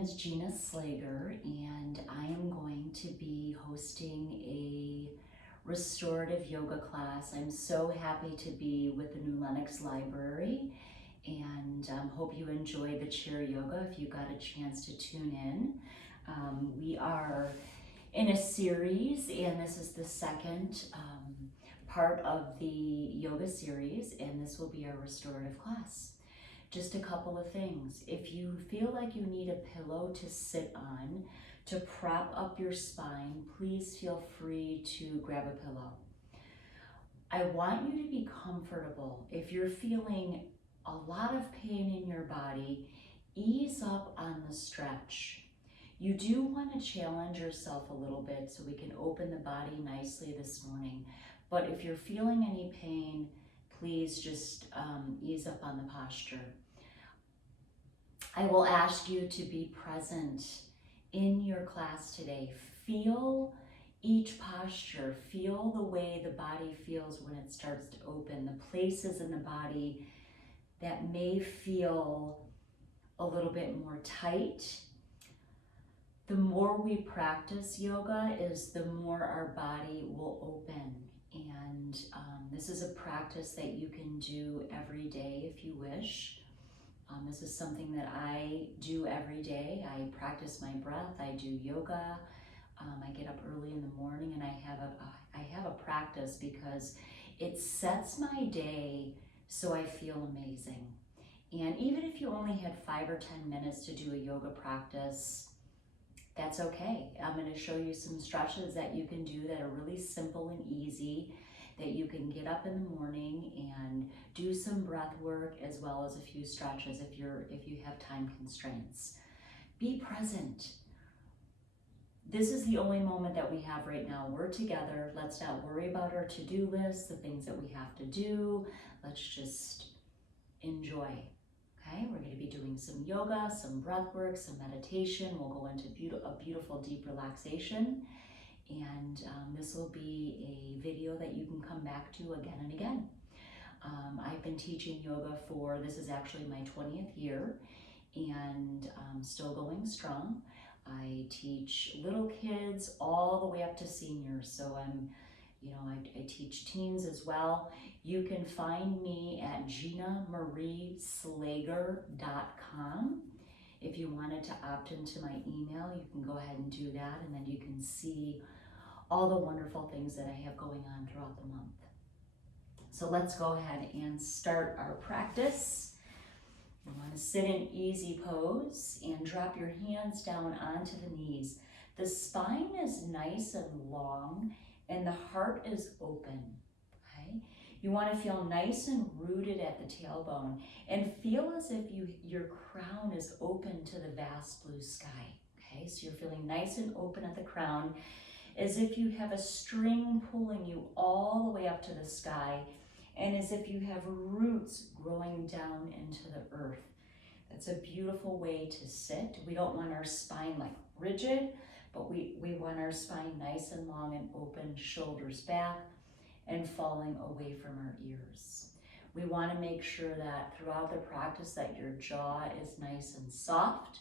name is Gina Slager, and I am going to be hosting a restorative yoga class. I'm so happy to be with the New Lenox Library, and hope you enjoy the chair yoga if you got a chance to tune in. We are in a series, and this is the second part of the yoga series, and this will be our restorative class. Just a couple of things. If you feel like you need a pillow to sit on to prop up your spine, please feel free to grab a pillow. I want you to be comfortable. If you're feeling a lot of pain in your body, ease up on the stretch. You do want to challenge yourself a little bit so we can open the body nicely this morning. But if you're feeling any pain, please just ease up on the posture. I will ask you to be present in your class today. Feel each posture. Feel the way the body feels when it starts to open. The places in the body that may feel a little bit more tight. The more we practice yoga is the more our body will open. And this is a practice that you can do every day if you wish. This is something that I do every day. I practice my breath, I do yoga. I get up early in the morning and I have a practice because it sets my day so I feel amazing. And even if you only had 5 or 10 minutes to do a yoga practice, that's okay. I'm going to show you some stretches that you can do that are really simple and easy, that you can get up in the morning and do some breath work as well as a few stretches if you have time constraints. Be present. This is the only moment that we have right now. We're together. Let's not worry about our to-do list, the things that we have to do. Let's just enjoy. Okay, we're going to be doing some yoga, some breath work, some meditation. We'll go into a beautiful deep relaxation. And this will be a video that you can come back to again and again. I've been teaching yoga this is actually my 20th year, and still going strong. I teach little kids all the way up to seniors, so I teach teens as well. You can find me at GinaMarieSlager.com. If you wanted to opt into my email, you can go ahead and do that, and then you can see all the wonderful things that I have going on throughout the month. So let's go ahead and start our practice. You want to sit in easy pose and drop your hands down onto the knees. The spine is nice and long and the heart is open, okay? You want to feel nice and rooted at the tailbone and feel as if your crown is open to the vast blue sky, okay? So you're feeling nice and open at the crown, as if you have a string pulling you all the way up to the sky, and as if you have roots growing down into the earth. That's a beautiful way to sit. We don't want our spine like rigid, but we want our spine nice and long and open, shoulders back and falling away from our ears. We want to make sure that throughout the practice that your jaw is nice and soft,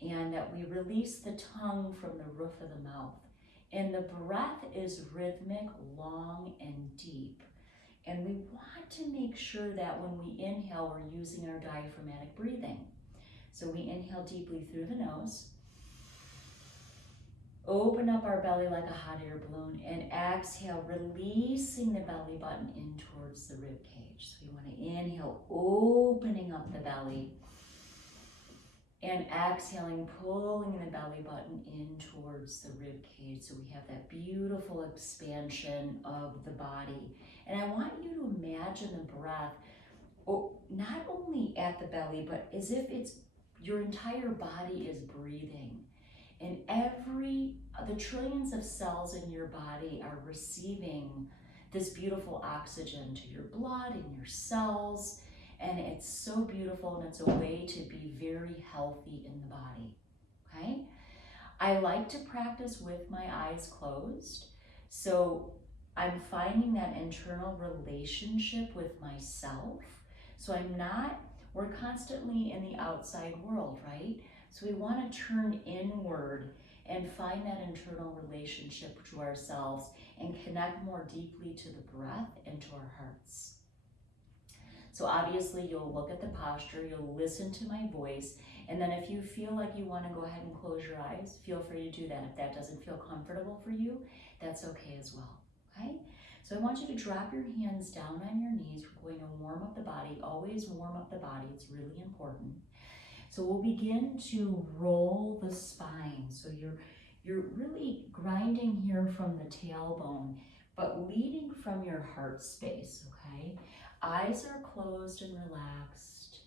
and that we release the tongue from the roof of the mouth. And the breath is rhythmic, long, and deep. And we want to make sure that when we inhale, we're using our diaphragmatic breathing. So we inhale deeply through the nose, open up our belly like a hot air balloon, and exhale, releasing the belly button in towards the rib cage. So we want to inhale, opening up the belly, and exhaling, pulling the belly button in towards the rib cage. So we have that beautiful expansion of the body. And I want you to imagine the breath, not only at the belly, but as if your entire body is breathing. And the trillions of cells in your body are receiving this beautiful oxygen to your blood and your cells. And it's so beautiful, and it's a way to be very healthy in the body, okay? I like to practice with my eyes closed. So I'm finding that internal relationship with myself. So we're constantly in the outside world, right? So we want to turn inward and find that internal relationship to ourselves and connect more deeply to the breath and to our hearts. So obviously you'll look at the posture, you'll listen to my voice, and then if you feel like you want to go ahead and close your eyes, feel free to do that. If that doesn't feel comfortable for you, that's okay as well, okay? So I want you to drop your hands down on your knees. We're going to warm up the body. Always warm up the body, it's really important. So we'll begin to roll the spine. So you're really grinding here from the tailbone, but leading from your heart space, okay? Eyes are closed and relaxed.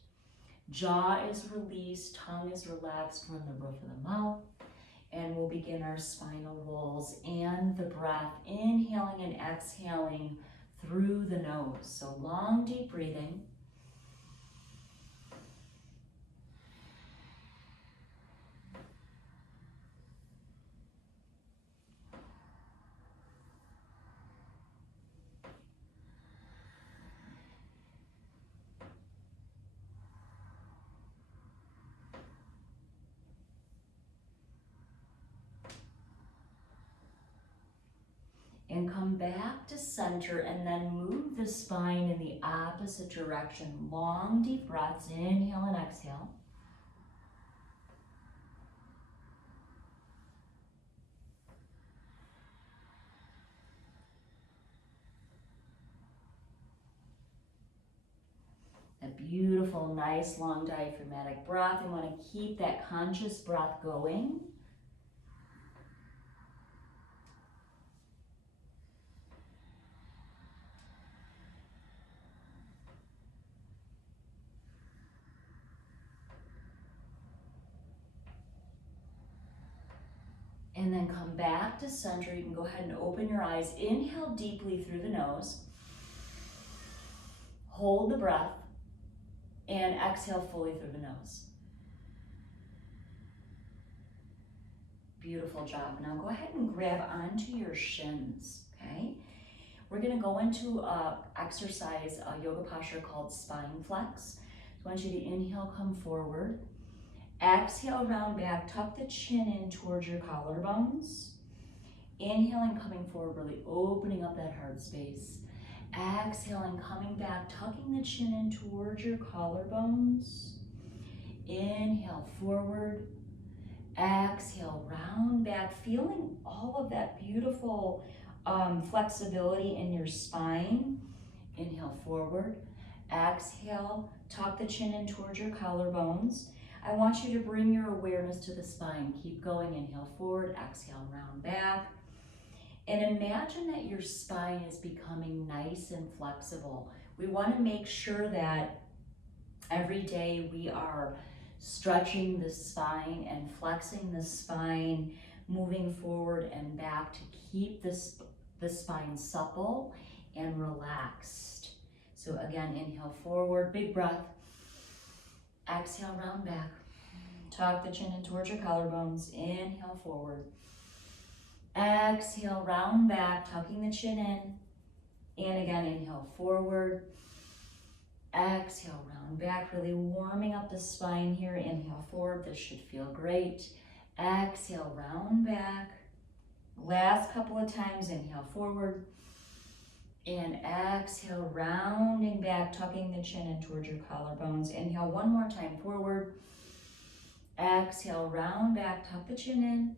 Jaw is released, tongue is relaxed from the roof of the mouth. And we'll begin our spinal rolls and the breath, inhaling and exhaling through the nose. So long, deep breathing. And come back to center and then move the spine in the opposite direction. Long, deep breaths, inhale and exhale. A beautiful, nice, long diaphragmatic breath. We want to keep that conscious breath going. And then come back to center. You can go ahead and open your eyes. Inhale deeply through the nose. Hold the breath. And exhale fully through the nose. Beautiful job. Now go ahead and grab onto your shins, okay? We're gonna go into a exercise, a yoga posture called spine flex. So I want you to inhale, come forward. Exhale, round back, tuck the chin in towards your collarbones. Inhaling, coming forward, really opening up that heart space. Exhaling, coming back, tucking the chin in towards your collarbones. Inhale, forward. Exhale, round back, feeling all of that beautiful flexibility in your spine. Inhale, forward. Exhale, tuck the chin in towards your collarbones. I want you to bring your awareness to the spine. Keep going. Inhale forward, exhale, round back. And imagine that your spine is becoming nice and flexible. We want to make sure that every day we are stretching the spine and flexing the spine, moving forward and back to keep the spine supple and relaxed. So again, inhale forward, big breath. Exhale, round back. Tuck the chin in towards your collarbones. Inhale forward. Exhale, round back, tucking the chin in. And again, inhale forward. Exhale, round back, really warming up the spine here. Inhale forward, this should feel great. Exhale, round back. Last couple of times, inhale forward. And exhale, rounding back, tucking the chin in towards your collarbones. Inhale one more time, forward. Exhale, round back, tuck the chin in.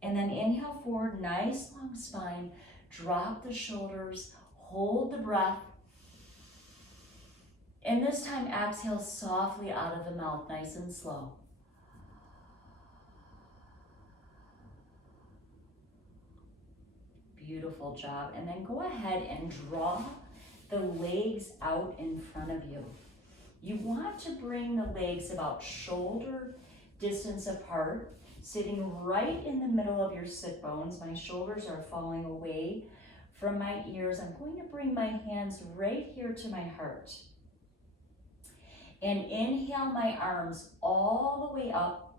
And then inhale forward, nice long spine. Drop the shoulders, hold the breath. And this time, exhale softly out of the mouth, nice and slow. Beautiful job. And then go ahead and draw the legs out in front of you. You want to bring the legs about shoulder distance apart, sitting right in the middle of your sit bones. My shoulders are falling away from my ears. I'm going to bring my hands right here to my heart. And inhale my arms all the way up.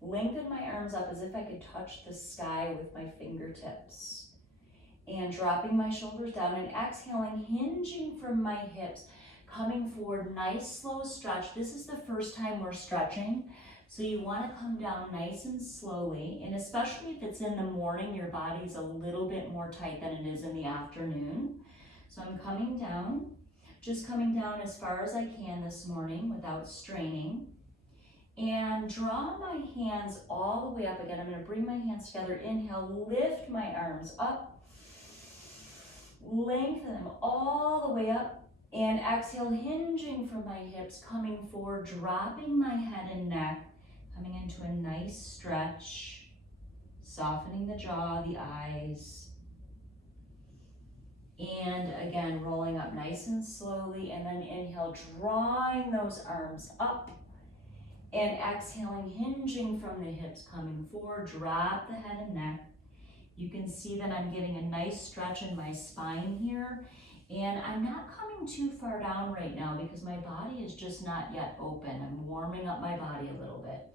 Lengthen my arms up as if I could touch the sky with my fingertips. And dropping my shoulders down and exhaling, hinging from my hips, coming forward, nice slow stretch. This is the first time we're stretching, So you want to come down nice and slowly, and especially if it's in the morning, your body's a little bit more tight than it is in the afternoon. So I'm coming down, just coming down as far as I can this morning without straining. And draw my hands all the way up. Again, I'm going to bring my hands together. Inhale, lift my arms up. Lengthen them all the way up. And exhale, hinging from my hips, coming forward, dropping my head and neck, coming into a nice stretch, softening the jaw, the eyes. And again, rolling up nice and slowly. And then inhale, drawing those arms up. And exhaling, hinging from the hips, coming forward, drop the head and neck. You can see that I'm getting a nice stretch in my spine here. And I'm not coming too far down right now because my body is just not yet open. I'm warming up my body a little bit.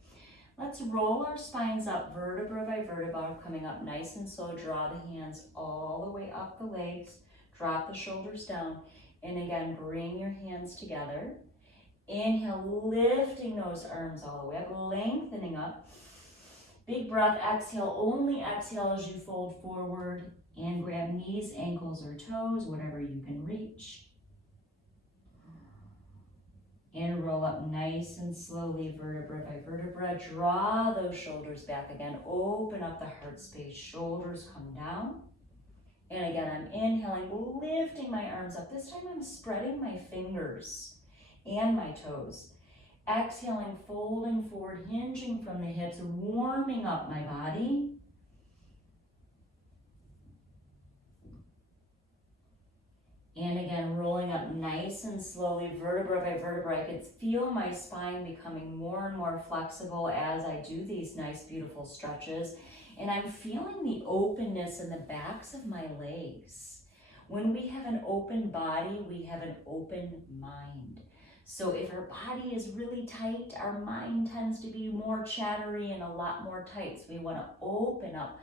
Let's roll our spines up vertebra by vertebra, coming up nice and slow. Draw the hands all the way up the legs. Drop the shoulders down. And again, bring your hands together. Inhale, lifting those arms all the way up, lengthening up. Big breath, exhale, only exhale as you fold forward and grab knees, ankles, or toes, whatever you can reach. And roll up nice and slowly, vertebra by vertebra. Draw those shoulders back again. Open up the heart space, shoulders come down. And again, I'm inhaling, lifting my arms up. This time I'm spreading my fingers and my toes. Exhaling, folding forward, hinging from the hips, warming up my body. And again, rolling up nice and slowly, vertebra by vertebra. I could feel my spine becoming more and more flexible as I do these nice, beautiful stretches. And I'm feeling the openness in the backs of my legs. When we have an open body, we have an open mind. So if our body is really tight, our mind tends to be more chattery and a lot more tight. So we want to open up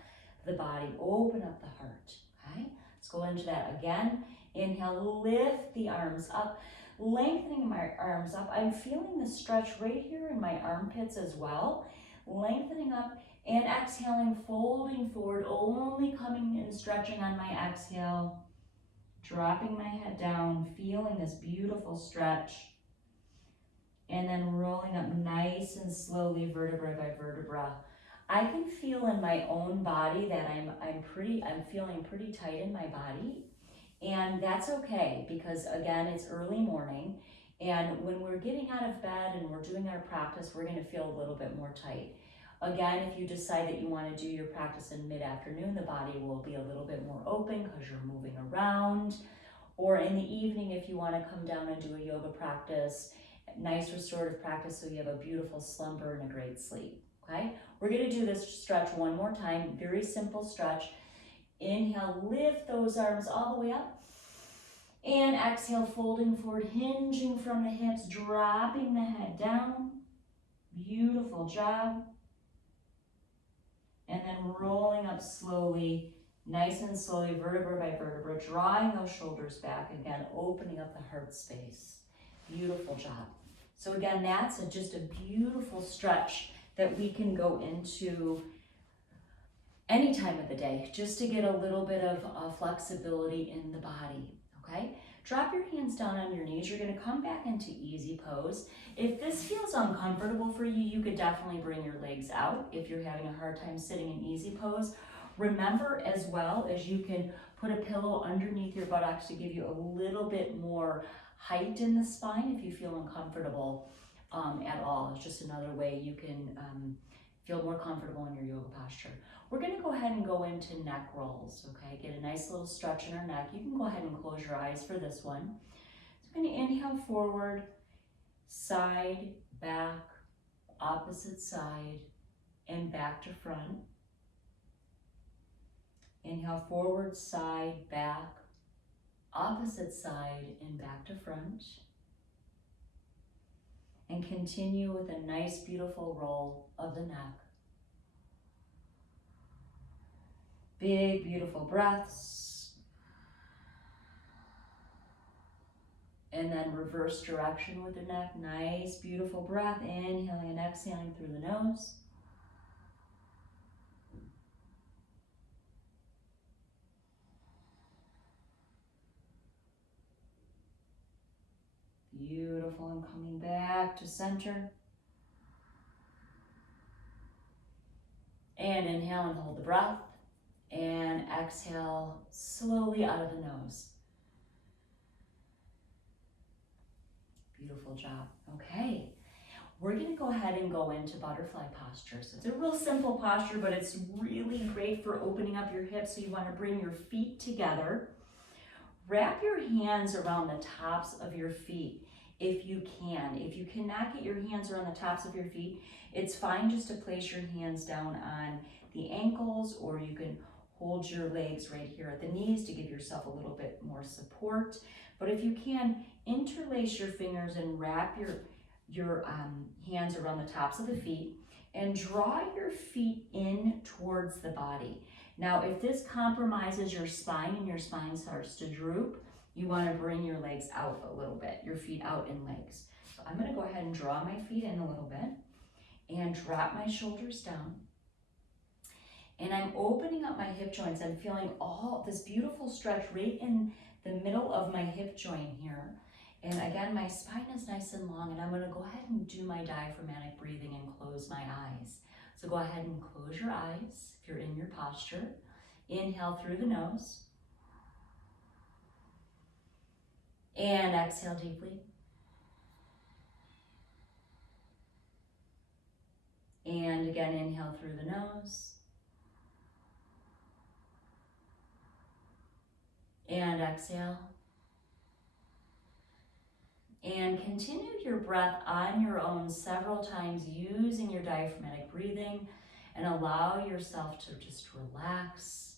the body, open up the heart, okay? Let's go into that again. Inhale, lift the arms up, lengthening my arms up. I'm feeling the stretch right here in my armpits as well. Lengthening up and exhaling, folding forward, only coming and stretching on my exhale. Dropping my head down, feeling this beautiful stretch. And then rolling up nice and slowly, vertebra by vertebra. I can feel in my own body that I'm feeling pretty tight in my body. And that's okay because again, it's early morning. And when we're getting out of bed and we're doing our practice, we're gonna feel a little bit more tight. Again, if you decide that you wanna do your practice in mid-afternoon, the body will be a little bit more open because you're moving around. Or in the evening, if you wanna come down and do a yoga practice, nice restorative practice so you have a beautiful slumber and a great sleep, okay? We're gonna do this stretch one more time, very simple stretch. Inhale, lift those arms all the way up. And exhale, folding forward, hinging from the hips, dropping the head down. Beautiful job. And then rolling up slowly, nice and slowly, vertebra by vertebra, drawing those shoulders back again, opening up the heart space. Beautiful job. So again, that's just a beautiful stretch that we can go into any time of the day, just to get a little bit of flexibility in the body, okay? Drop your hands down on your knees. You're gonna come back into easy pose. If this feels uncomfortable for you, you could definitely bring your legs out if you're having a hard time sitting in easy pose. Remember as well as you can put a pillow underneath your buttocks to give you a little bit more height in the spine if you feel uncomfortable at all. It's just another way you can feel more comfortable in your yoga posture. We're gonna go ahead and go into neck rolls, okay? Get a nice little stretch in our neck. You can go ahead and close your eyes for this one. So I'm gonna inhale forward, side, back, opposite side, and back to front. Inhale forward, side, back, opposite side, and back to front. And continue with a nice, beautiful roll of the neck. Big, beautiful breaths. And then reverse direction with the neck. Nice, beautiful breath. Inhaling and exhaling through the nose. Beautiful, and coming back to center. And inhale and hold the breath. And exhale slowly out of the nose. Beautiful job. Okay, we're gonna go ahead and go into butterfly posture. So it's a real simple posture, but it's really great for opening up your hips. So you wanna bring your feet together. Wrap your hands around the tops of your feet if you can. If you cannot get your hands around the tops of your feet, it's fine just to place your hands down on the ankles, or you can hold your legs right here at the knees to give yourself a little bit more support. But if you can, interlace your fingers and wrap your hands around the tops of the feet and draw your feet in towards the body. Now, if this compromises your spine and your spine starts to droop, you want to bring your legs out a little bit, your feet out in legs. So I'm going to go ahead and draw my feet in a little bit and drop my shoulders down. And I'm opening up my hip joints. I'm feeling all this beautiful stretch right in the middle of my hip joint here. And again, my spine is nice and long, and I'm going to go ahead and do my diaphragmatic breathing and close my eyes. So go ahead and close your eyes if you're in your posture. Inhale through the nose. And exhale deeply. And again, inhale through the nose. And exhale. And continue your breath on your own several times using your diaphragmatic breathing, and allow yourself to just relax.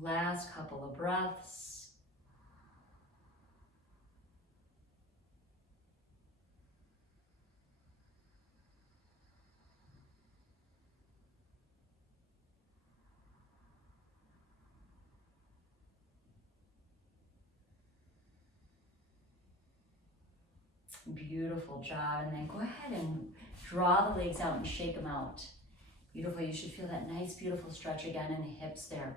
Last couple of breaths. Beautiful job. And then go ahead and draw the legs out and shake them out. Beautiful. You should feel that nice, beautiful stretch again in the hips there.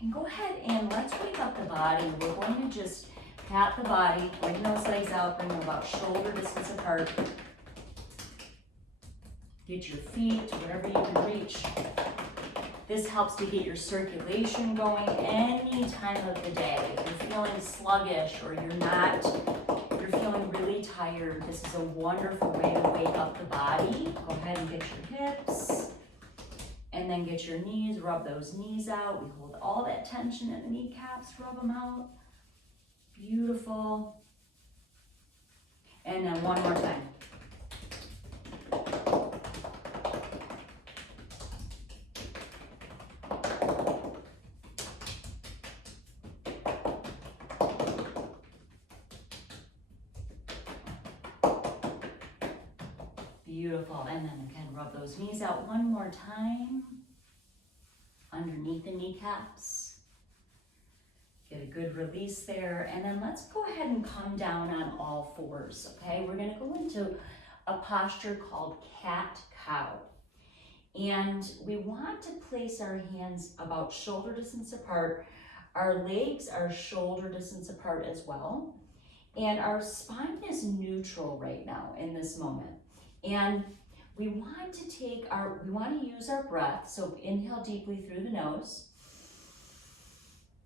And go ahead and let's wake up the body. We're going to just pat the body, bring those legs out, bring them about shoulder distance apart. Get your feet to whatever you can reach. This helps to get your circulation going any time of the day. If you're feeling sluggish or you're feeling really tired, this is a wonderful way to wake up the body. Go ahead and get your hips. And then get your knees, rub those knees out. We hold all that tension in the kneecaps, rub them out. Beautiful. And then one more time. Beautiful. And then again, rub those knees out one more time underneath the kneecaps. Get a good release there. And then let's go ahead and come down on all fours, okay? We're gonna go into a posture called cat-cow. And we want to place our hands about shoulder distance apart. Our legs are shoulder distance apart as well. And our spine is neutral right now in this moment. And we want to use our breath. So inhale deeply through the nose.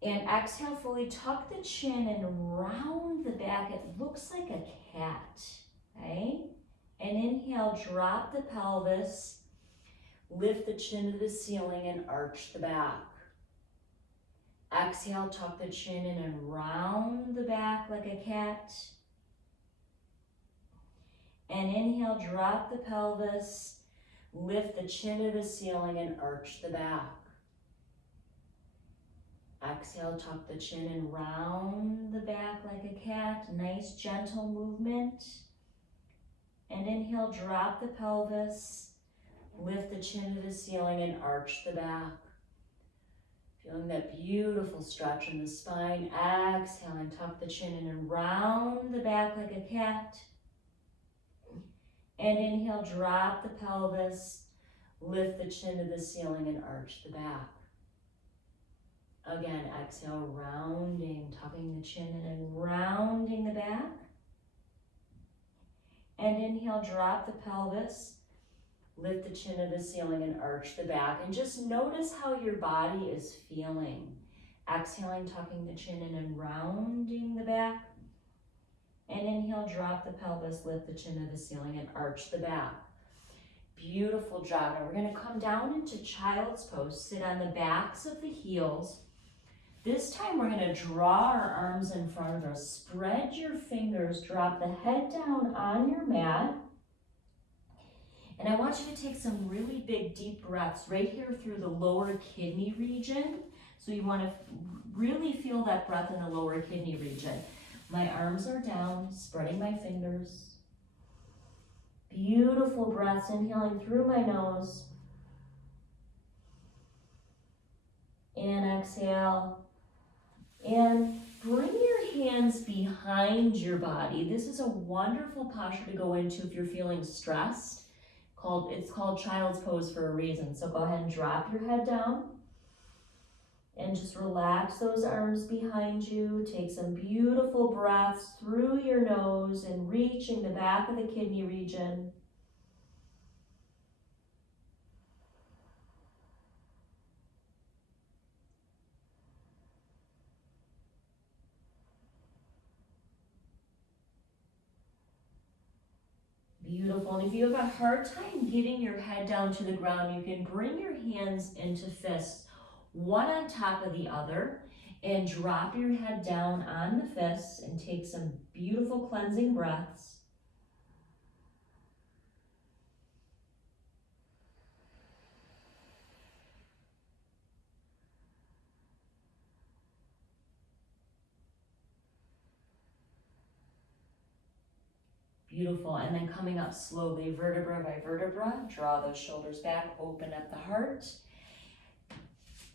And exhale fully, tuck the chin and round the back. It looks like a cat, okay? And inhale, drop the pelvis, lift the chin to the ceiling and arch the back. Exhale, tuck the chin in and round the back like a cat. And inhale, drop the pelvis, lift the chin to the ceiling and arch the back. Exhale, tuck the chin and round the back like a cat. Nice gentle movement. And inhale, drop the pelvis. Lift the chin to the ceiling and arch the back. Feeling that beautiful stretch in the spine. Exhale and tuck the chin in and round the back like a cat. And inhale, drop the pelvis. Lift the chin to the ceiling and arch the back. Again, exhale, rounding, tucking the chin in and rounding the back. And inhale, drop the pelvis. Lift the chin to the ceiling and arch the back. And just notice how your body is feeling. Exhaling, tucking the chin in and rounding the back. And inhale, drop the pelvis, lift the chin to the ceiling and arch the back. Beautiful job. Now we're going to come down into child's pose. Sit on the backs of the heels. This time we're going to draw our arms in front of us. Spread your fingers, drop the head down on your mat. And I want you to take some really big deep breaths right here through the lower kidney region. So you want to really feel that breath in the lower kidney region. My arms are down, spreading my fingers. Beautiful breaths, inhaling through my nose. And exhale. And bring your hands behind your body. This is a wonderful posture to go into if you're feeling stressed. It's called child's pose for a reason. So go ahead and drop your head down. And just relax those arms behind you. Take some beautiful breaths through your nose and reaching the back of the kidney region. Beautiful. And if you have a hard time getting your head down to the ground, you can bring your hands into fists, one on top of the other, and drop your head down on the fists and take some beautiful cleansing breaths. Beautiful. And then coming up slowly, vertebra by vertebra, draw those shoulders back, open up the heart.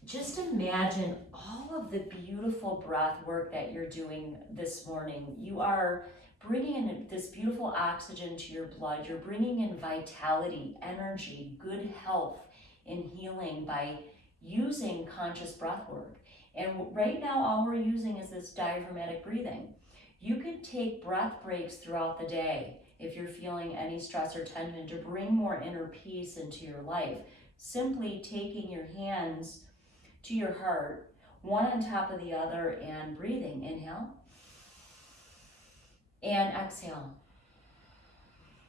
Just imagine all of the beautiful breath work that you're doing this morning. You are bringing in this beautiful oxygen to your blood. You're bringing in vitality, energy, good health, and healing by using conscious breath work. And right now, all we're using is this diaphragmatic breathing. You can take breath breaks throughout the day if you're feeling any stress or tension to bring more inner peace into your life. Simply taking your hands to your heart, one on top of the other, and breathing. Inhale and exhale.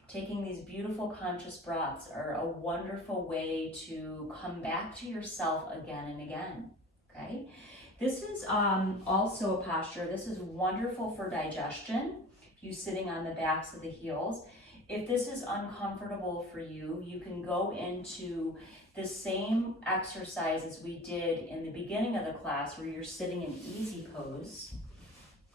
Taking these beautiful conscious breaths are a wonderful way to come back to yourself again and again, okay? This is also a posture. This is wonderful for digestion. You sitting on the backs of the heels. If this is uncomfortable for you, you can go into the same exercise as we did in the beginning of the class where you're sitting in easy pose,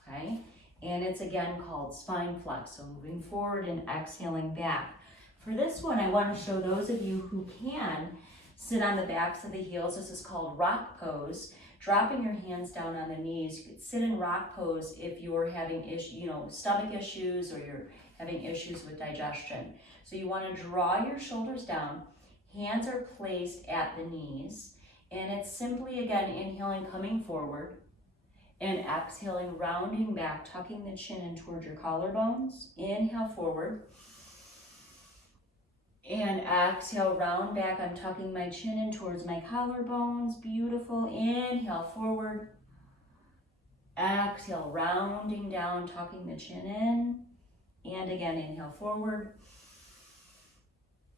okay? And it's again called spine flex, so moving forward and exhaling back. For this one, I want to show those of you who can sit on the backs of the heels. This is called rock pose. Dropping your hands down on the knees. You could sit in rock pose if you're having stomach issues or you're having issues with digestion. So you want to draw your shoulders down. Hands are placed at the knees. And it's simply, again, inhaling, coming forward. And exhaling, rounding back, tucking the chin in toward your collarbones. Inhale forward. And exhale, round back. I'm tucking my chin in towards my collarbones. Beautiful. Inhale forward. Exhale, rounding down, tucking the chin in. And again, inhale forward.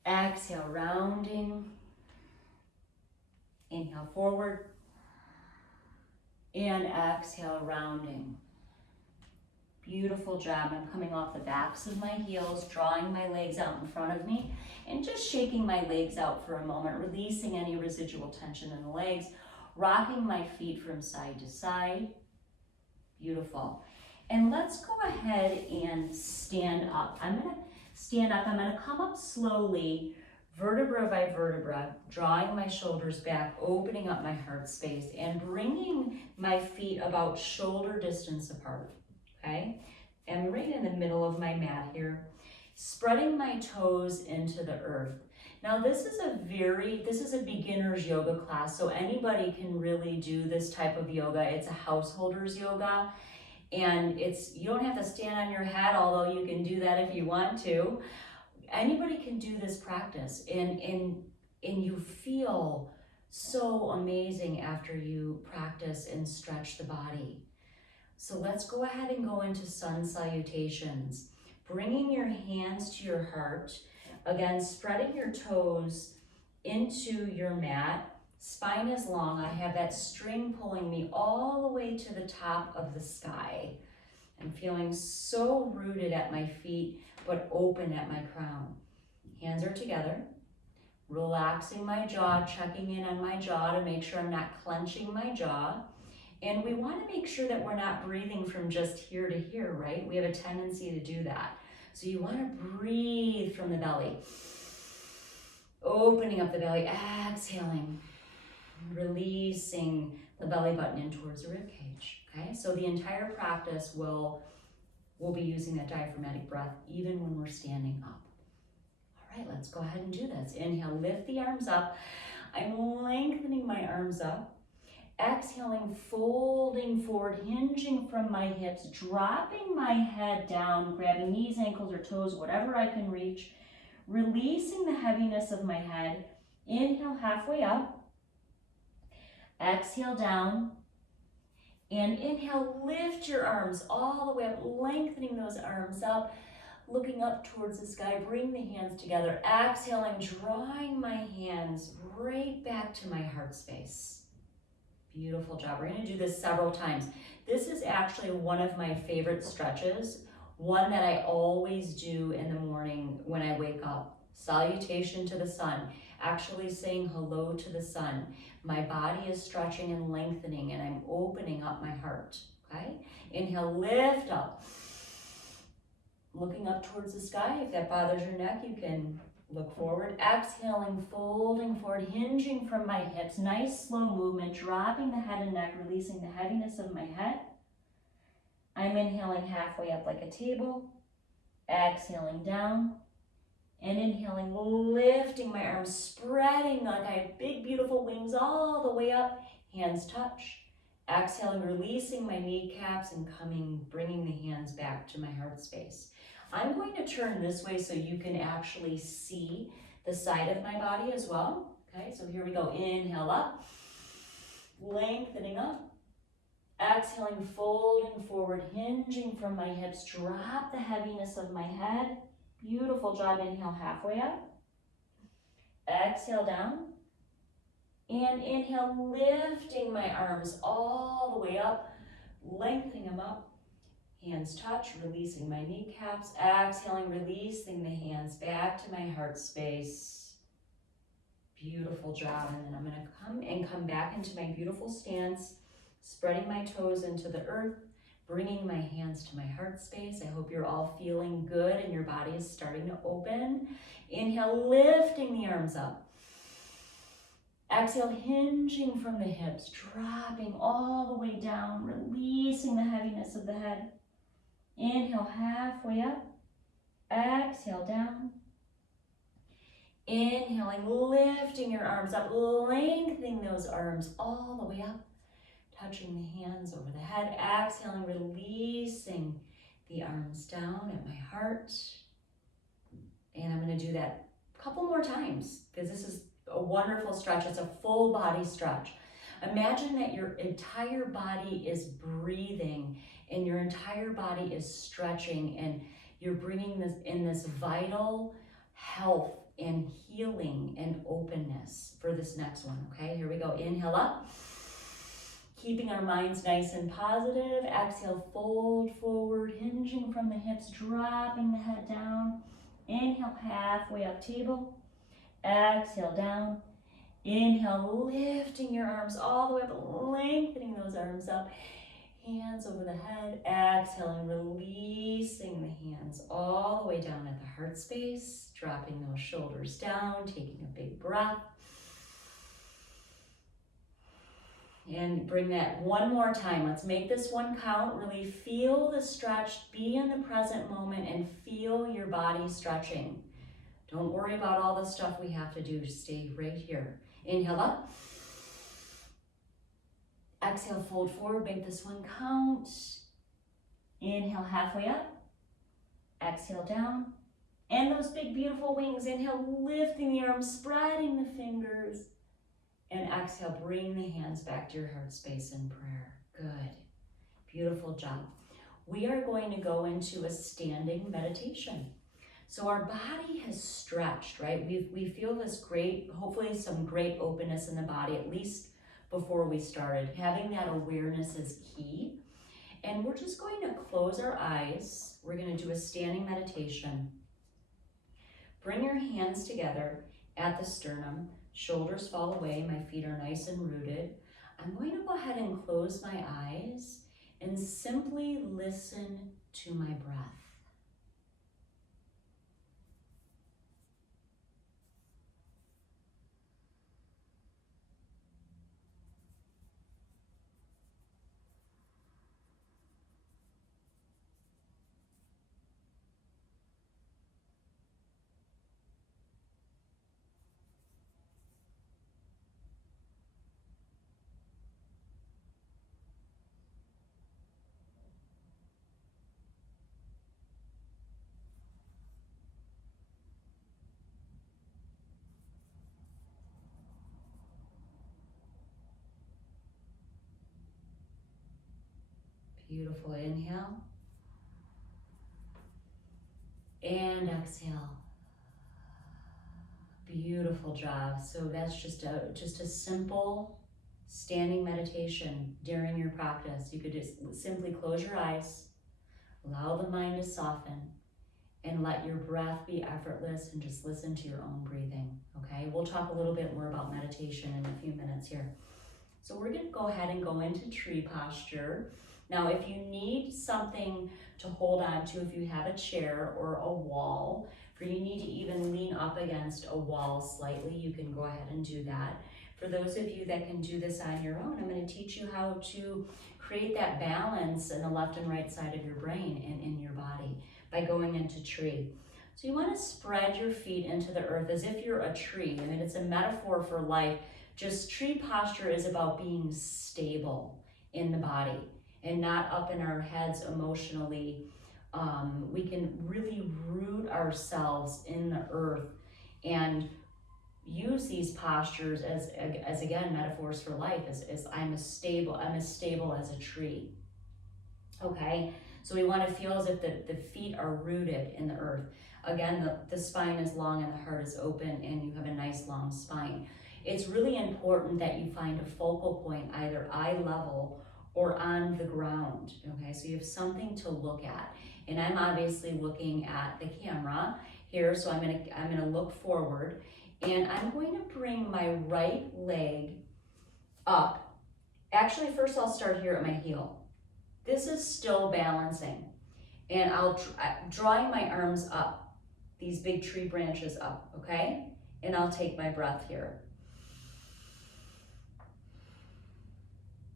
Exhale, rounding. Inhale forward. And exhale, rounding. Beautiful job. I'm coming off the backs of my heels, drawing my legs out in front of me, and just shaking my legs out for a moment, releasing any residual tension in the legs. rocking my feet from side to side. Beautiful. And let's go ahead and stand up. I'm gonna stand up, I'm gonna come up slowly, vertebra by vertebra, drawing my shoulders back, opening up my heart space, and bringing my feet about shoulder distance apart, okay? I'm right in the middle of my mat here, spreading my toes into the earth. Now this is a beginner's yoga class, so anybody can really do this type of yoga. It's a householder's yoga, and you don't have to stand on your head, although you can do that if you want to. Anybody can do this practice, and you feel so amazing after you practice and stretch the body. So let's go ahead and go into sun salutations. Bringing your hands to your heart. Again, spreading your toes into your mat. Spine is long. I have that string pulling me all the way to the top of the sky. I'm feeling so rooted at my feet, but open at my crown. Hands are together. Relaxing my jaw, checking in on my jaw to make sure I'm not clenching my jaw. And we want to make sure that we're not breathing from just here to here, right? We have a tendency to do that. So you want to breathe from the belly. Opening up the belly, exhaling, releasing the belly button in towards the rib cage, okay? So the entire practice we'll be using that diaphragmatic breath even when we're standing up. All right, let's go ahead and do this. Inhale, lift the arms up. I'm lengthening my arms up. Exhaling, folding forward, hinging from my hips, dropping my head down, grabbing knees, ankles, or toes, whatever I can reach, releasing the heaviness of my head. Inhale, halfway up. Exhale, down. And inhale, lift your arms all the way up, lengthening those arms up, looking up towards the sky. Bring the hands together. Exhaling, drawing my hands right back to my heart space. Beautiful job. We're going to do this several times. This is actually one of my favorite stretches, one that I always do in the morning when I wake up. Salutation to the sun, actually saying hello to the sun. My body is stretching and lengthening, and I'm opening up my heart, okay? Inhale, lift up. Looking up towards the sky. If that bothers your neck, you can look forward. Exhaling, folding forward, hinging from my hips. Nice slow movement, dropping the head and neck, releasing the heaviness of my head. I'm inhaling halfway up like a table. Exhaling down. And inhaling, lifting my arms, spreading like I have big, beautiful wings all the way up. Hands touch. Exhaling, releasing my kneecaps and bringing the hands back to my heart space. I'm going to turn this way so you can actually see the side of my body as well. Okay, so here we go. Inhale up, lengthening up. Exhaling, folding forward, hinging from my hips. Drop the heaviness of my head. Beautiful job. Inhale, halfway up. Exhale, down. And inhale, lifting my arms all the way up, lengthening them up. Hands touch, releasing my kneecaps. Exhaling, releasing the hands back to my heart space. Beautiful job. And then I'm going to come back into my beautiful stance, spreading my toes into the earth, bringing my hands to my heart space. I hope you're all feeling good and your body is starting to open. Inhale, lifting the arms up. Exhale, hinging from the hips, dropping all the way down, releasing the heaviness of the head. Inhale, halfway up. Exhale, down. Inhaling, lifting your arms up, lengthening those arms all the way up, touching the hands over the head. Exhaling, releasing the arms down at my heart. And I'm going to do that a couple more times because this is a wonderful stretch. It's a full body stretch. Imagine that your entire body is breathing and your entire body is stretching, and you're bringing this vital health and healing and openness for this next one. Okay, here we go. Inhale up, keeping our minds nice and positive. Exhale, fold forward, hinging from the hips, dropping the head down. Inhale, halfway up, table. Exhale, down. Inhale, lifting your arms all the way up, lengthening those arms up. Hands over the head. Exhaling, releasing the hands all the way down at the heart space. Dropping those shoulders down, taking a big breath. And bring that one more time. Let's make this one count. Really feel the stretch. Be in the present moment and feel your body stretching. Don't worry about all the stuff we have to do. Just stay right here. Inhale up. Exhale, fold forward. Make this one count. Inhale, halfway up. Exhale, down. And those big, beautiful wings. Inhale, lifting the arms, spreading the fingers. And exhale, bring the hands back to your heart space in prayer. Good. Beautiful job. We are going to go into a standing meditation. So our body has stretched, right? We feel this great, hopefully some great openness in the body, at least before we started. Having that awareness is key. And we're just going to close our eyes. We're going to do a standing meditation. Bring your hands together at the sternum. Shoulders fall away, my feet are nice and rooted. I'm going to go ahead and close my eyes and simply listen to my breath. Beautiful. Inhale. And exhale. Beautiful job. So that's just a simple standing meditation during your practice. You could just simply close your eyes, allow the mind to soften, and let your breath be effortless and just listen to your own breathing, okay? We'll talk a little bit more about meditation in a few minutes here. So we're gonna go ahead and go into tree posture. Now, if you need something to hold on to, if you have a chair or a wall, or you need to even lean up against a wall slightly, you can go ahead and do that. For those of you that can do this on your own, I'm going to teach you how to create that balance in the left and right side of your brain and in your body by going into tree. So you want to spread your feet into the earth as if you're a tree. I mean, it's a metaphor for life. Just tree posture is about being stable in the body and not up in our heads emotionally. We can really root ourselves in the earth and use these postures as again, metaphors for life, as I'm as stable as a tree. Okay, so we want to feel as if the feet are rooted in the earth. Again, the spine is long and the heart is open and you have a nice long spine. It's really important that you find a focal point, either eye level or on the ground, okay? So you have something to look at. And I'm obviously looking at the camera here, so I'm gonna look forward, and I'm going to bring my right leg up. Actually, first I'll start here at my heel. This is still balancing, and I'll drawing my arms up, these big tree branches up, okay? And I'll take my breath here.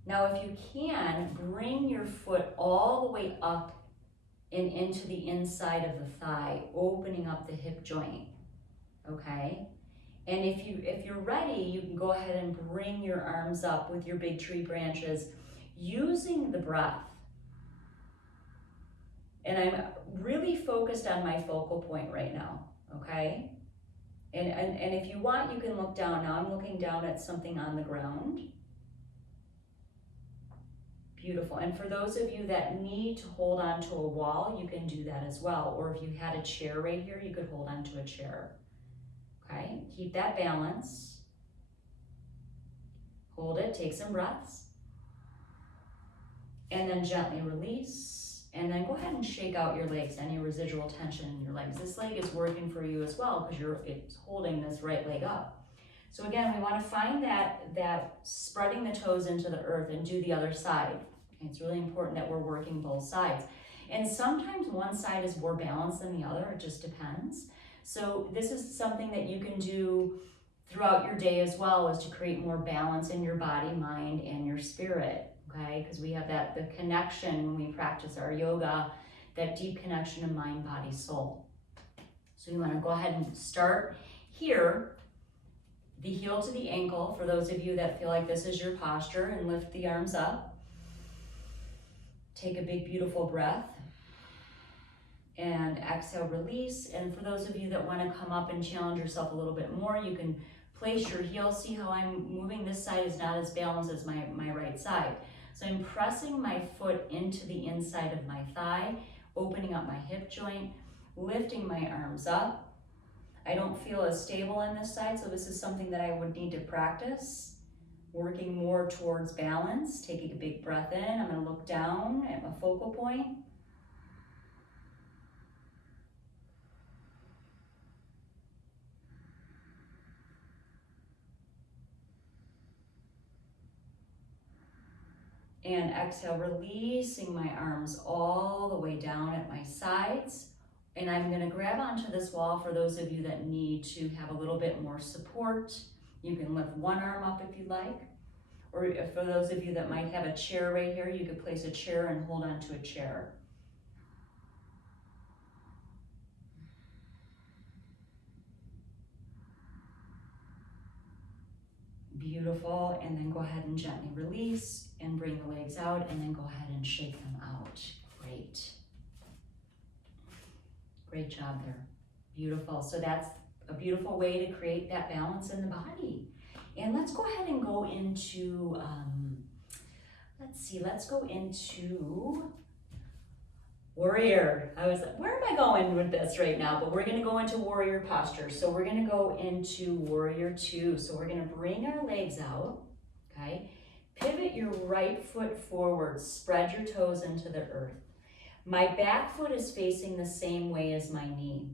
Now, if you can, bring your foot all the way up and into the inside of the thigh, opening up the hip joint, okay? And if you're ready, you can go ahead and bring your arms up with your big tree branches, using the breath. And I'm really focused on my focal point right now, okay? And if you want, you can look down. Now I'm looking down at something on the ground. Beautiful. And for those of you that need to hold on to a wall, you can do that as well. Or if you had a chair right here, you could hold on to a chair. Okay, keep that balance. Hold it, take some breaths. And then gently release. And then go ahead and shake out your legs, any residual tension in your legs. This leg is working for you as well because it's holding this right leg up. So again, we want to find that spreading the toes into the earth and do the other side. And it's really important that we're working both sides. And sometimes one side is more balanced than the other, it just depends. So this is something that you can do throughout your day as well, is to create more balance in your body, mind, and your spirit, okay? Because we have the connection when we practice our yoga, that deep connection of mind, body, soul. So you want to go ahead and start here, the heel to the ankle, for those of you that feel like this is your posture, and lift the arms up. Take a big, beautiful breath. And exhale, release. And for those of you that want to come up and challenge yourself a little bit more, you can place your heel. See how I'm moving? This side is not as balanced as my right side. So I'm pressing my foot into the inside of my thigh, opening up my hip joint, lifting my arms up. I don't feel as stable on this side, so this is something that I would need to practice. Working more towards balance, taking a big breath in. I'm going to look down at my focal point. And exhale, releasing my arms all the way down at my sides. And I'm going to grab onto this wall for those of you that need to have a little bit more support. You can lift one arm up if you'd like. Or if for those of you that might have a chair right here, you could place a chair and hold onto a chair. Beautiful. And then go ahead and gently release and bring the legs out, and then go ahead and shake them out. Great. Great job there. Beautiful. So that's a beautiful way to create that balance in the body. And let's go ahead and go into, let's go into warrior. Where am I going with this right now? But we're going to go into warrior posture. So we're going to go into warrior 2. So we're going to bring our legs out, okay? Pivot your right foot forward. Spread your toes into the earth. My back foot is facing the same way as my knee,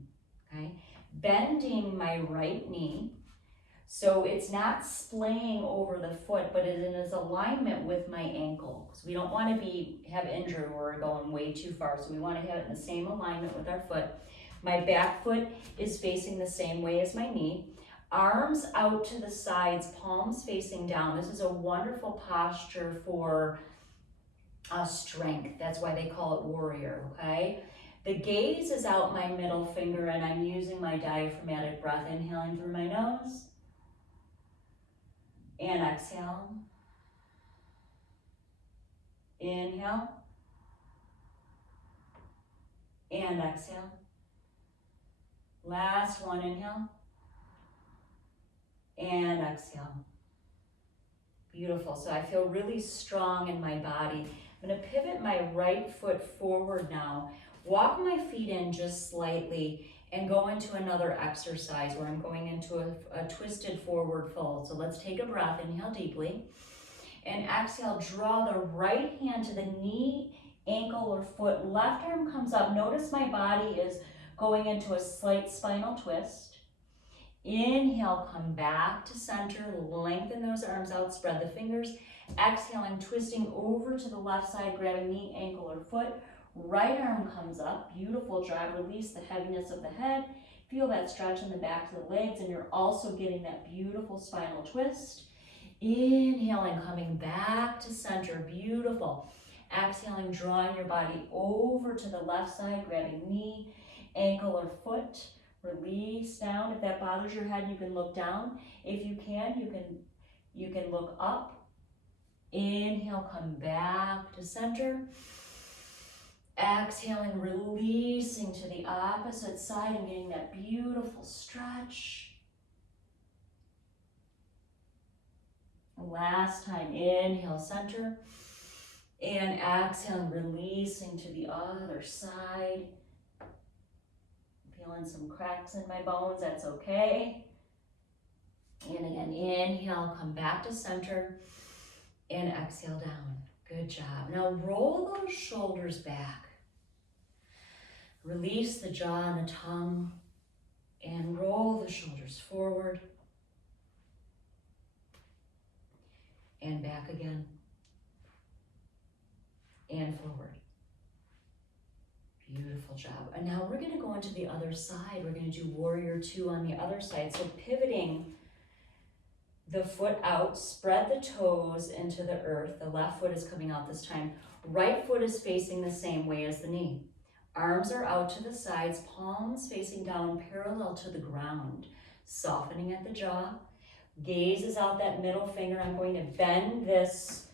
okay? Bending my right knee, so it's not splaying over the foot, but it is alignment with my ankle. So we don't want to have injury where we're going way too far, so we want to have it in the same alignment with our foot. My back foot is facing the same way as my knee. Arms out to the sides, palms facing down. This is a wonderful posture for strength. That's why they call it warrior, okay? The gaze is out my middle finger, and I'm using my diaphragmatic breath, inhaling through my nose and exhale. Inhale and exhale. Last one, inhale and exhale. Beautiful. So I feel really strong in my body. I'm going to pivot my right foot forward now. Walk my feet in just slightly and go into another exercise where I'm going into a twisted forward fold. So let's take a breath. Inhale deeply. And exhale, draw the right hand to the knee, ankle, or foot. Left arm comes up. Notice my body is going into a slight spinal twist. Inhale, come back to center. Lengthen those arms out. Spread the fingers. Exhaling, twisting over to the left side, grabbing knee, ankle, or foot. Right arm comes up. Beautiful job. Release the heaviness of the head. Feel that stretch in the back of the legs, and you're also getting that beautiful spinal twist. Inhaling, coming back to center. Beautiful. Exhaling, drawing your body over to the left side, grabbing knee, ankle, or foot. Release down. If that bothers your head, you can look down. If you can, you can look up. Inhale, come back to center. Exhaling, releasing to the opposite side and getting that beautiful stretch. Last time, inhale, center. And exhale, releasing to the other side. Feeling some cracks in my bones, that's okay. And again, inhale, come back to center. And exhale down. Good job. Now roll those shoulders back. Release the jaw and the tongue. And roll the shoulders forward. again. And forward. Beautiful job. And now we're going to go into the other side. We're going to do warrior two on the other side. So pivoting the foot out, spread the toes into the earth. The left foot is coming out this time. Right foot is facing the same way as the knee. Arms are out to the sides, palms facing down parallel to the ground. Softening at the jaw. Gaze is out that middle finger. I'm going to bend this.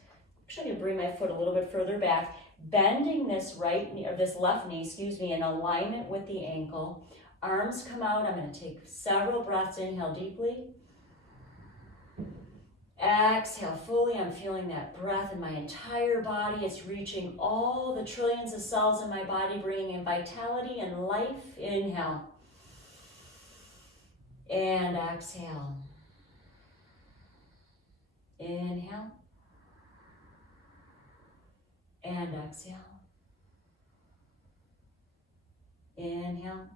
Actually, I'm going to bring my foot a little bit further back. Bending this right knee, or this left knee, excuse me, in alignment with the ankle. Arms come out. I'm going to take several breaths. Inhale deeply. Exhale fully. I'm feeling that breath in my entire body. It's reaching all the trillions of cells in my body, bringing in vitality and life. Inhale. And exhale. Inhale. And exhale. Inhale.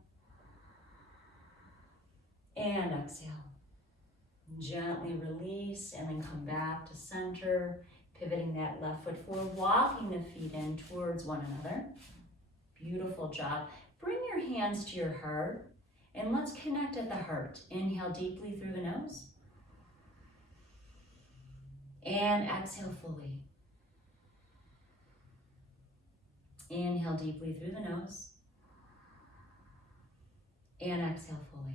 And exhale. Gently release and then come back to center, pivoting that left foot forward, walking the feet in towards one another. Beautiful job. Bring your hands to your heart and let's connect at the heart. Inhale deeply through the nose. And exhale fully. Inhale deeply through the nose. And exhale fully.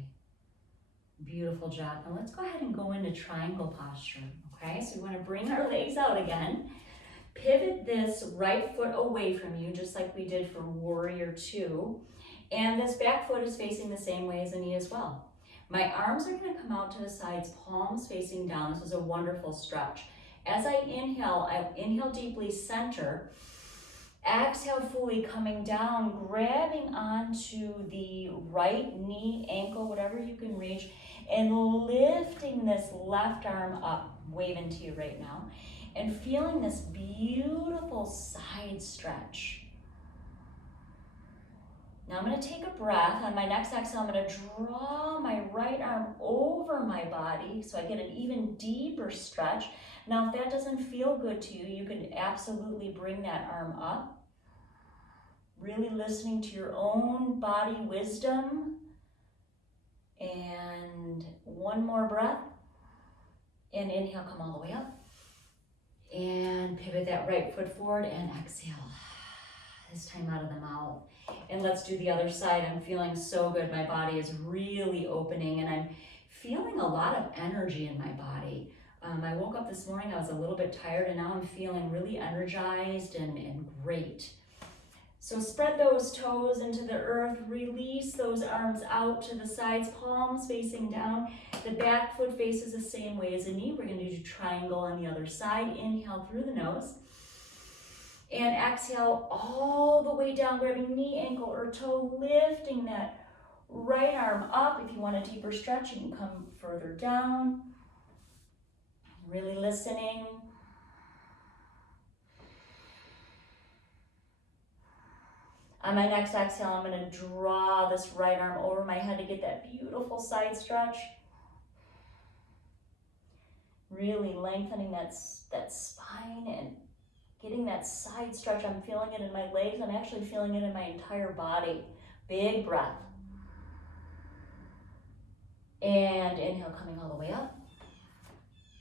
Beautiful job. Now let's go ahead and go into triangle posture, okay? So we want to bring our legs out again. Pivot this right foot away from you, just like we did for warrior two. And this back foot is facing the same way as the knee as well. My arms are going to come out to the sides, palms facing down. This is a wonderful stretch. As I inhale deeply, center. Exhale fully, coming down, grabbing onto the right knee, ankle, whatever you can reach, and lifting this left arm up, waving to you right now, and feeling this beautiful side stretch. Now I'm going to take a breath. On my next exhale, I'm going to draw my right arm over my body so I get an even deeper stretch. Now, if that doesn't feel good to you, you can absolutely bring that arm up. Really listening to your own body wisdom. And one more breath. And inhale, come all the way up. And pivot that right foot forward and exhale. This time out of the mouth. And let's do the other side. I'm feeling so good. My body is really opening and I'm feeling a lot of energy in my body. I woke up this morning, I was a little bit tired, and now I'm feeling really energized and great. So spread those toes into the earth, release those arms out to the sides, palms facing down. The back foot faces the same way as the knee. We're going to do triangle on the other side. Inhale through the nose. And exhale all the way down, grabbing knee, ankle, or toe, lifting that right arm up. If you want a deeper stretch, you can come further down. Really listening. On my next exhale, I'm going to draw this right arm over my head to get that beautiful side stretch. Really lengthening that spine and getting that side stretch. I'm feeling it in my legs. I'm actually feeling it in my entire body. Big breath. And inhale, coming all the way up.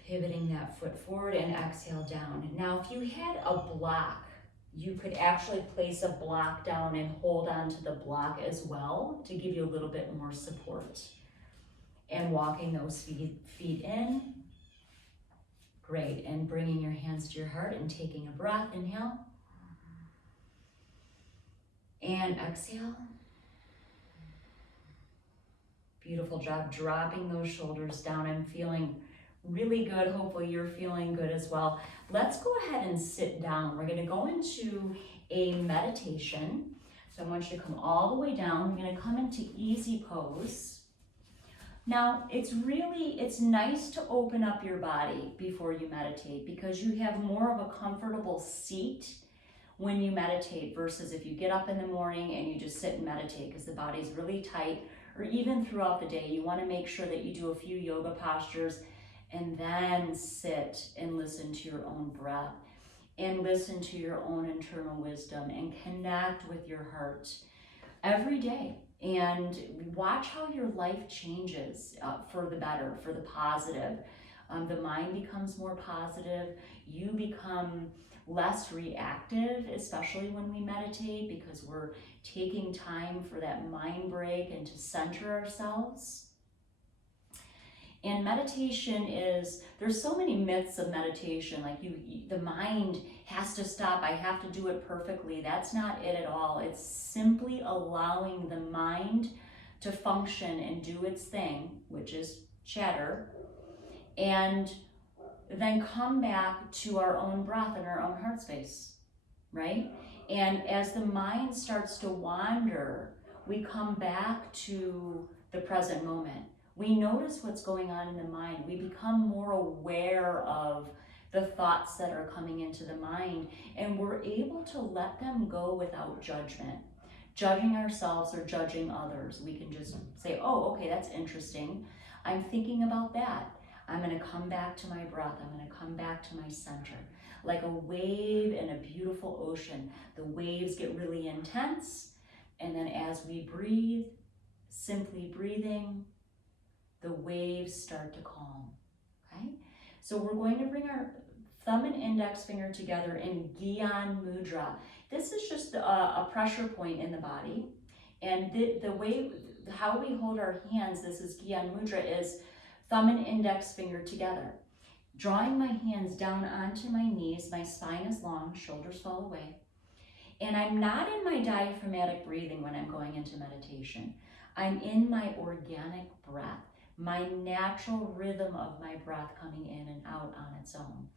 Pivoting that foot forward and exhale down. Now, if you had a block, you could actually place a block down and hold on to the block as well to give you a little bit more support. And walking those feet in. Great. And bringing your hands to your heart and taking a breath. Inhale. And exhale. Beautiful job. Dropping those shoulders down. I'm feeling really good. Hopefully you're feeling good as well. Let's go ahead and sit down. We're going to go into a meditation. So I want you to come all the way down. We're going to come into easy pose. Now, it's nice to open up your body before you meditate because you have more of a comfortable seat when you meditate versus if you get up in the morning and you just sit and meditate because the body's really tight, or even throughout the day. You want to make sure that you do a few yoga postures and then sit and listen to your own breath and listen to your own internal wisdom and connect with your heart every day. And watch how your life changes for the better, for the positive. The mind becomes more positive. You become less reactive, especially when we meditate, because we're taking time for that mind break and to center ourselves. And meditation is, there's so many myths of meditation, like the mind has to stop, I have to do it perfectly. That's not it at all. It's simply allowing the mind to function and do its thing, which is chatter, and then come back to our own breath and our own heart space, right? And as the mind starts to wander, we come back to the present moment. We notice what's going on in the mind. We become more aware of the thoughts that are coming into the mind, and we're able to let them go without judgment, judging ourselves or judging others. We can just say, oh, okay, that's interesting. I'm thinking about that. I'm going to come back to my breath. I'm going to come back to my center. Like a wave in a beautiful ocean. The waves get really intense, and then as we breathe, simply breathing, the waves start to calm, okay? So we're going to bring our thumb and index finger together in Gyan Mudra. This is just a pressure point in the body. And the way, how we hold our hands, this is Gyan Mudra, is thumb and index finger together. Drawing my hands down onto my knees, my spine is long, shoulders fall away. And I'm not in my diaphragmatic breathing when I'm going into meditation. I'm in my organic breath, my natural rhythm of my breath coming in and out on its own,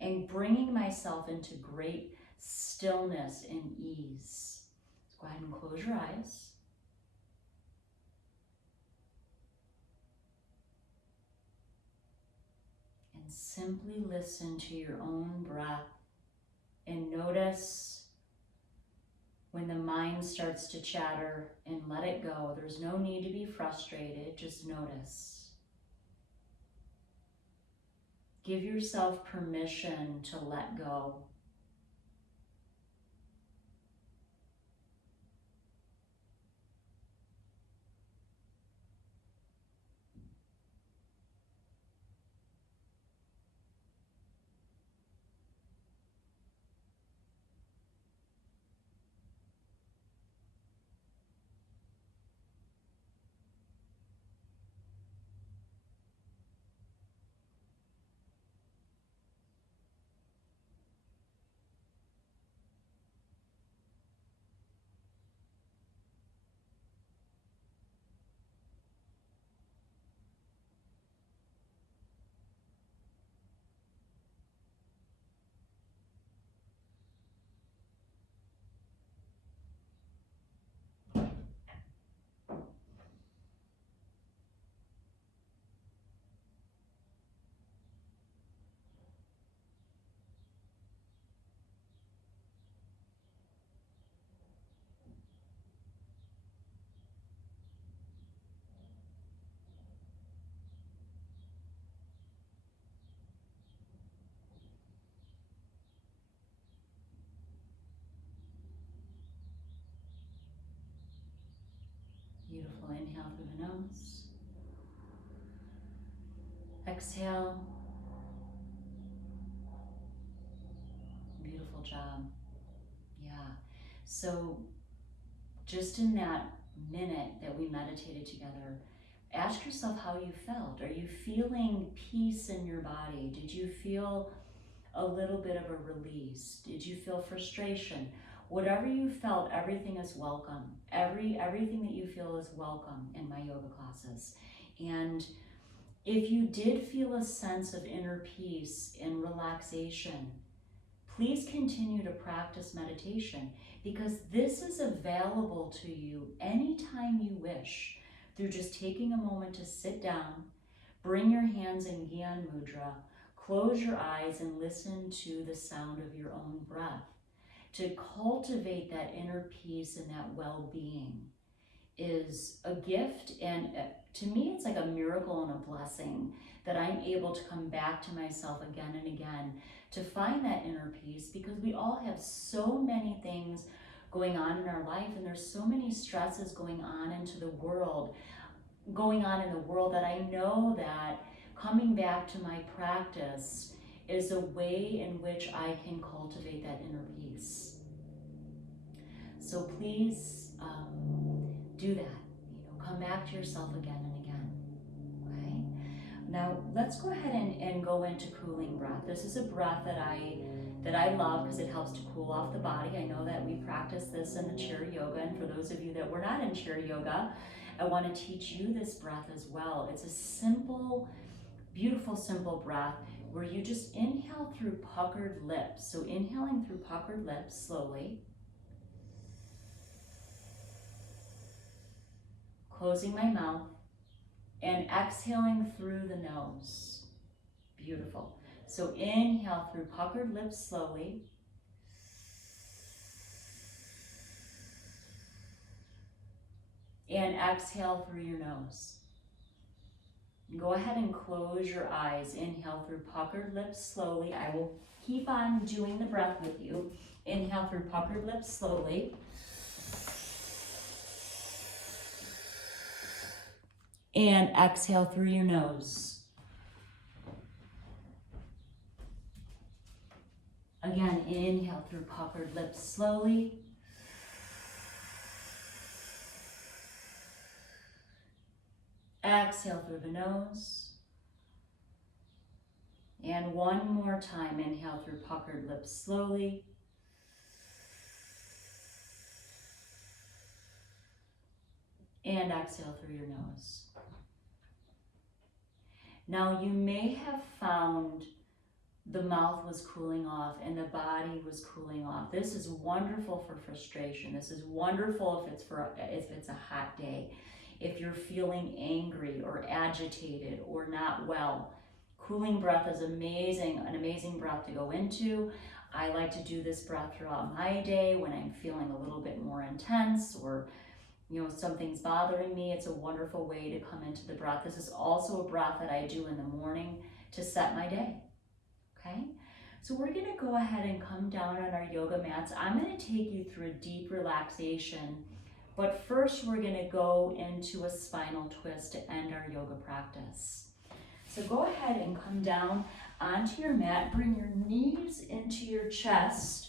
and bringing myself into great stillness and ease. So go ahead and close your eyes. And simply listen to your own breath and notice when the mind starts to chatter, and let it go. There's no need to be frustrated, just notice. Give yourself permission to let go. Beautiful. Inhale through the nose. Exhale. Beautiful job. Yeah. So just in that minute that we meditated together, ask yourself how you felt. Are you feeling peace in your body? Did you feel a little bit of a release? Did you feel frustration? Whatever you felt, everything is welcome. Everything that you feel is welcome in my yoga classes. And if you did feel a sense of inner peace and relaxation, please continue to practice meditation, because this is available to you anytime you wish, through just taking a moment to sit down, bring your hands in Gyan Mudra, close your eyes and listen to the sound of your own breath, to cultivate that inner peace and that well-being. is a gift, and to me it's like a miracle and a blessing that I'm able to come back to myself again and again to find that inner peace, because we all have so many things going on in our life, and there's so many stresses going on in the world that I know that coming back to my practice is a way in which I can cultivate that inner peace. So please do that. Come back to yourself again and again. Okay? Now let's go ahead and go into cooling breath. This is a breath that I love because it helps to cool off the body. I know that we practice this in the chair yoga, and for those of you that were not in chair yoga, I want to teach you this breath as well. It's a simple, beautiful, simple breath where you just inhale through puckered lips. So inhaling through puckered lips slowly. Closing my mouth and exhaling through the nose. Beautiful. So inhale through puckered lips slowly. And exhale through your nose. Go ahead and close your eyes. Inhale through puckered lips slowly. I will keep on doing the breath with you. Inhale through puckered lips slowly. And exhale through your nose. Again, inhale through puckered lips slowly. Exhale through the nose. And one more time, inhale through puckered lips slowly. And exhale through your nose. Now you may have found the mouth was cooling off and the body was cooling off. This is wonderful for frustration. This is wonderful if it's a hot day. If you're feeling angry or agitated or not well, cooling breath is amazing, an amazing breath to go into. I like to do this breath throughout my day when I'm feeling a little bit more intense or something's bothering me. It's a wonderful way to come into the breath. This is also a breath that I do in the morning to set my day. Okay? So we're going to go ahead and come down on our yoga mats. I'm going to take you through a deep relaxation, but first we're going to go into a spinal twist to end our yoga practice. So go ahead and come down onto your mat. Bring your knees into your chest.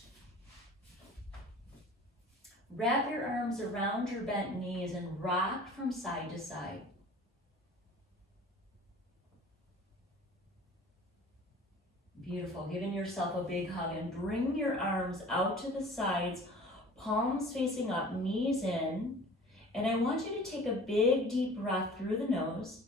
Wrap your arms around your bent knees and rock from side to side. Beautiful. Giving yourself a big hug and bring your arms out to the sides, palms facing up, knees in. And I want you to take a big deep breath through the nose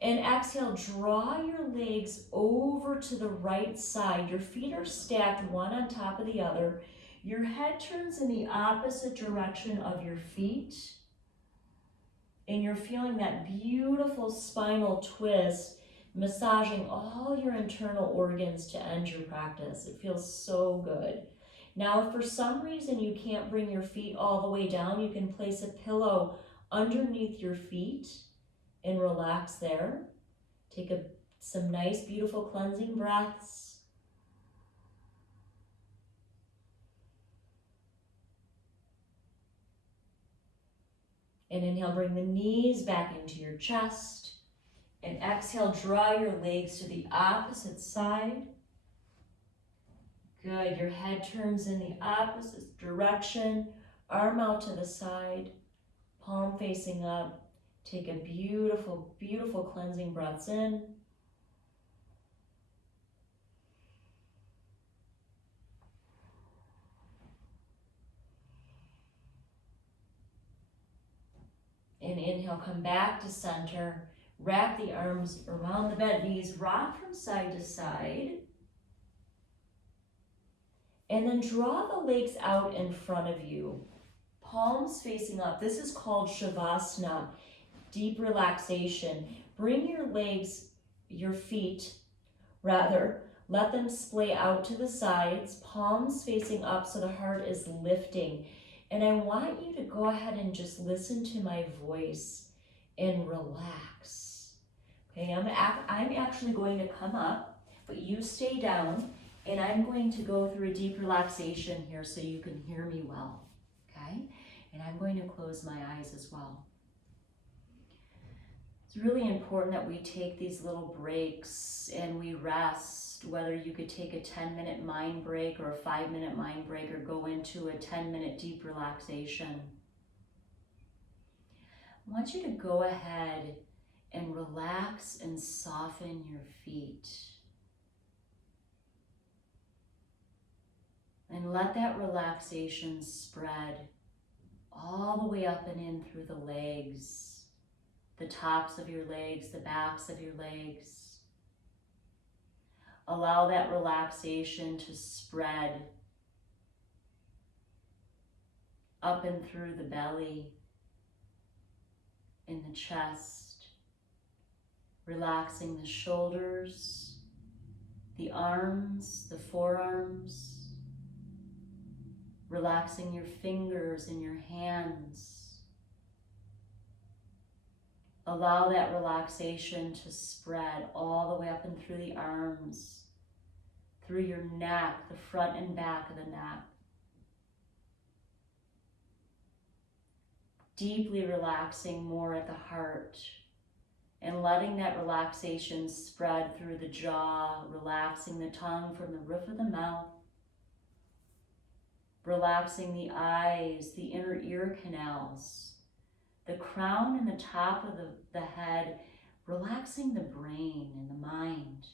and exhale. Draw your legs over to the right side. Your feet are stacked one on top of the other. Your head turns in the opposite direction of your feet. And you're feeling that beautiful spinal twist, massaging all your internal organs to end your practice. It feels so good. Now, if for some reason you can't bring your feet all the way down, you can place a pillow underneath your feet and relax there. Take some nice, beautiful cleansing breaths. And inhale, bring the knees back into your chest. And exhale, draw your legs to the opposite side. Good, your head turns in the opposite direction, arm out to the side, palm facing up. Take a beautiful, beautiful cleansing breaths in. And inhale, come back to center. Wrap the arms around the bent knees, rock from side to side. And then draw the legs out in front of you, palms facing up. This is called Savasana, deep relaxation. Bring your feet, let them splay out to the sides, palms facing up so the heart is lifting. And I want you to go ahead and just listen to my voice and relax. Okay, I'm actually going to come up, but you stay down, and I'm going to go through a deep relaxation here so you can hear me well, okay? And I'm going to close my eyes as well. It's really important that we take these little breaks and we rest, whether you could take a 10-minute mind break or a 5-minute mind break or go into a 10-minute deep relaxation. I want you to go ahead and relax and soften your feet. And let that relaxation spread all the way up and in through the legs, the tops of your legs, the backs of your legs. Allow that relaxation to spread up and through the belly, in the chest, relaxing the shoulders, the arms, the forearms, relaxing your fingers and your hands. Allow that relaxation to spread all the way up and through the arms, through your neck, the front and back of the neck. Deeply relaxing more at the heart and letting that relaxation spread through the jaw, relaxing the tongue from the roof of the mouth, relaxing the eyes, the inner ear canals, the crown and the top of the head, relaxing the brain and the mind.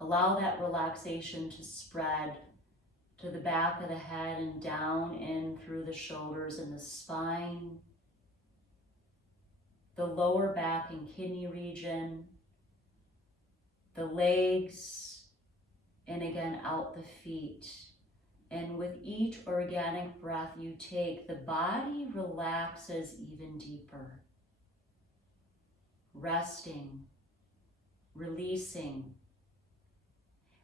Allow that relaxation to spread to the back of the head and down in through the shoulders and the spine, the lower back and kidney region, the legs, and again out the feet. And with each organic breath you take, the body relaxes even deeper. Resting, releasing.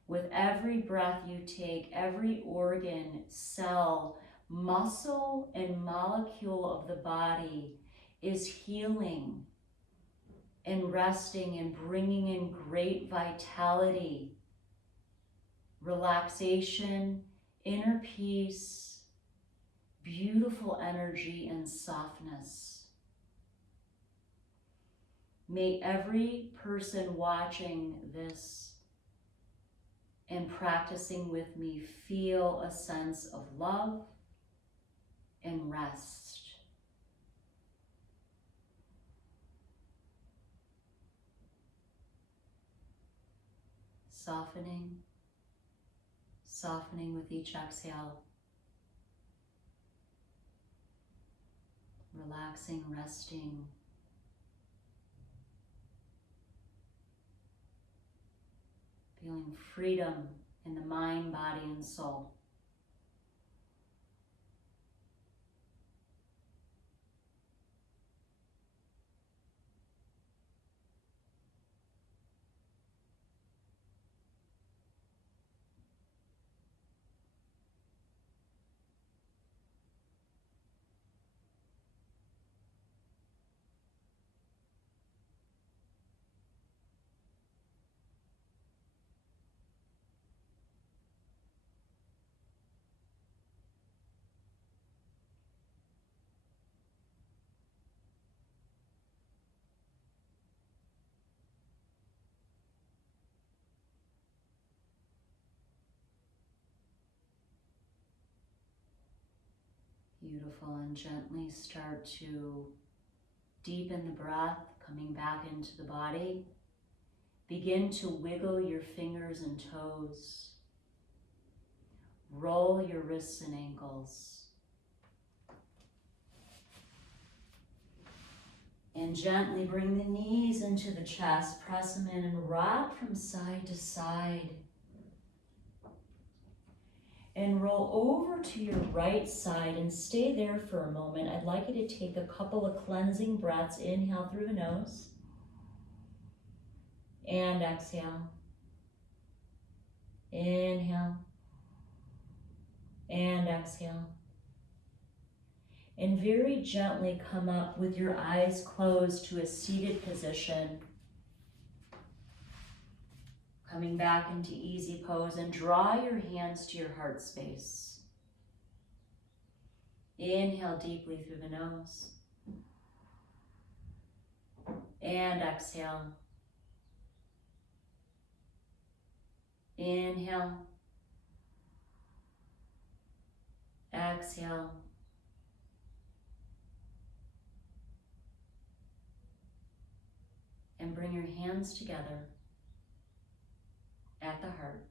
With every breath you take, every organ, cell, muscle, and molecule of the body is healing and resting and bringing in great vitality, relaxation, inner peace, beautiful energy, and softness. May every person watching this and practicing with me feel a sense of love and rest. Softening, softening with each exhale. Relaxing, resting. Feeling freedom in the mind, body, and soul. Beautiful, and gently start to deepen the breath, coming back into the body. Begin to wiggle your fingers and toes. Roll your wrists and ankles. And gently bring the knees into the chest, press them in and rock from side to side. And roll over to your right side and stay there for a moment. I'd like you to take a couple of cleansing breaths. Inhale through the nose. And exhale. Inhale. And exhale. And very gently come up with your eyes closed to a seated position. Coming back into easy pose, and draw your hands to your heart space. Inhale deeply through the nose. And exhale. Inhale. Exhale. And bring your hands together at the heart.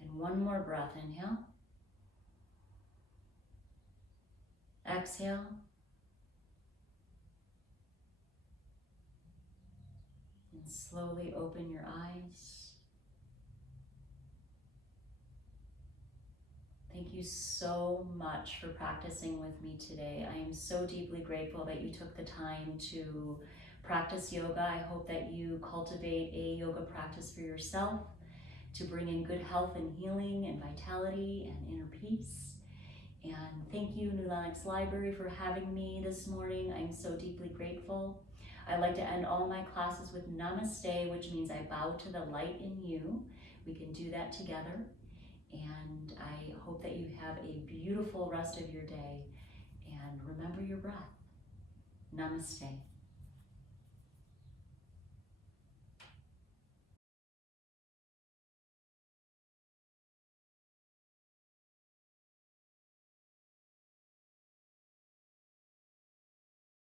And one more breath. Inhale. Exhale. And slowly open your eyes. Thank you so much for practicing with me today. I am so deeply grateful that you took the time to practice yoga. I hope that you cultivate a yoga practice for yourself to bring in good health and healing and vitality and inner peace. And thank you, New Lenox Library, for having me this morning. I'm so deeply grateful. I like to end all my classes with Namaste, which means I bow to the light in you. We can do that together. And I hope that you have a beautiful rest of your day. And remember your breath. Namaste.